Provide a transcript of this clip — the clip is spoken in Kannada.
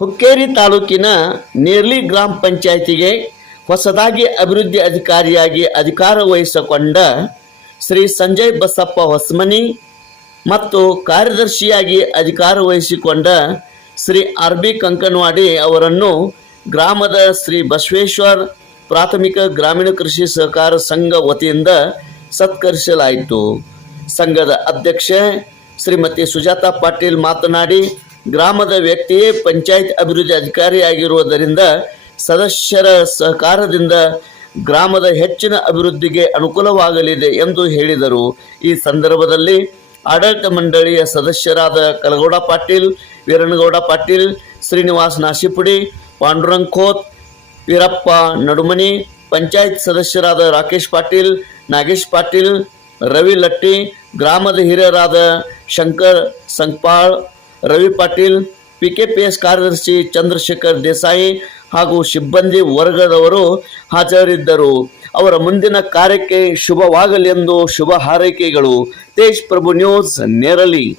ಹುಕ್ಕೇರಿ ತಾಲೂಕಿನ ನೇರ್ಲಿ ಗ್ರಾಮ ಪಂಚಾಯಿತಿಗೆ ಹೊಸದಾಗಿ ಅಭಿವೃದ್ಧಿ ಅಧಿಕಾರಿಯಾಗಿ ಅಧಿಕಾರ ವಹಿಸಿಕೊಂಡ ಶ್ರೀ ಸಂಜಯ್ ಬಸಪ್ಪ ಹೊಸಮನಿ ಮತ್ತು ಕಾರ್ಯದರ್ಶಿಯಾಗಿ ಅಧಿಕಾರ ವಹಿಸಿಕೊಂಡ ಶ್ರೀ ಆರ್ ಬಿ ಕಂಕನವಾಡಿ ಅವರನ್ನು ಗ್ರಾಮದ ಶ್ರೀ ಬಸವೇಶ್ವರ್ ಪ್ರಾಥಮಿಕ ಗ್ರಾಮೀಣ ಕೃಷಿ ಸಹಕಾರ ಸಂಘ ವತಿಯಿಂದ ಸತ್ಕರಿಸಲಾಯಿತು. ಸಂಘದ ಅಧ್ಯಕ್ಷೆ ಶ್ರೀಮತಿ ಸುಜಾತಾ ಪಾಟೀಲ್ ಮಾತನಾಡಿ ಗ್ರಾಮದ ವ್ಯಕ್ತಿಯೇ ಪಂಚಾಯತ್ ಅಭಿವೃದ್ಧಿ ಅಧಿಕಾರಿಯಾಗಿರುವುದರಿಂದ ಸದಸ್ಯರ ಸಹಕಾರದಿಂದ ಗ್ರಾಮದ ಹೆಚ್ಚಿನ ಅಭಿವೃದ್ಧಿಗೆ ಅನುಕೂಲವಾಗಲಿದೆ ಎಂದು ಹೇಳಿದರು. ಈ ಸಂದರ್ಭದಲ್ಲಿ ಆಡಳಿತ ಮಂಡಳಿಯ ಸದಸ್ಯರಾದ ಕಲಗೌಡ ಪಾಟೀಲ್, ವೀರನಗೌಡ ಪಾಟೀಲ್, ಶ್ರೀನಿವಾಸ್ ನಾಶಿಪುಡಿ, ಪಾಂಡುರಂಗ್ ಖೋತ್ ವೀರಪ್ಪ ನಡುಮನಿ, ಪಂಚಾಯತ್ ಸದಸ್ಯರಾದ ರಾಕೇಶ್ ಪಾಟೀಲ್, ನಾಗೇಶ್ ಪಾಟೀಲ್, ರವಿ ಲಟ್ಟಿ, ಗ್ರಾಮದ ಹಿರಿಯರಾದ Shankar Sankpal Ravi Patil P K P S ಕಾರ್ಯದರ್ಶಿ ಚಂದ್ರಶೇಖರ್ ದೇಸಾಯಿ ಹಾಗೂ ಸಿಬ್ಬಂದಿ ವರ್ಗದವರು ಹಾಜರಿದ್ದರು. ಅವರ ಮುಂದಿನ ಕಾರ್ಯಕ್ಕೆ ಶುಭವಾಗಲಿ ಎಂದು ಶುಭ ಹಾರೈಕೆಗಳು. ತೇಜ್ ಪ್ರಭು ನ್ಯೂಸ್, ನೇರಲಿ.